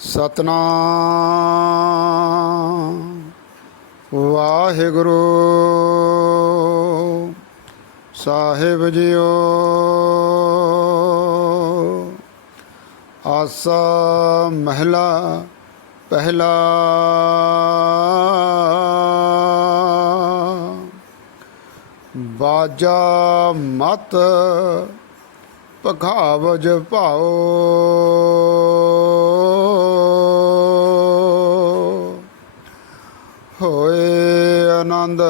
ਸਤਨਾਮ। ਵਾਹਿਗੁਰੂ ਸਾਹਿਬ ਜੀਓ। ਆਸਾ ਮਹਿਲਾ ਪਹਿਲਾ। ਬਾਜਾ ਮਤ ਪਖਾਵਜ ਭਾਓ ਹੋਏ ਆਨੰਦ,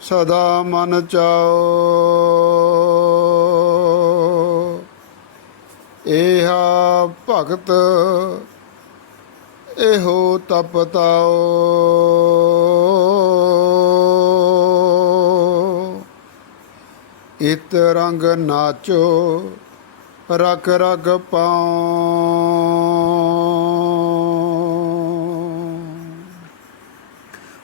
ਸਦਾ ਮਨ ਚਾਓ। ਇਹਾ ਭਗਤ, ਇਹੋ ਤਪਤਾਓ ਇਤ ਰੰਗ ਨਾਚੋ ਰਖ ਰਖ ਪਾਉ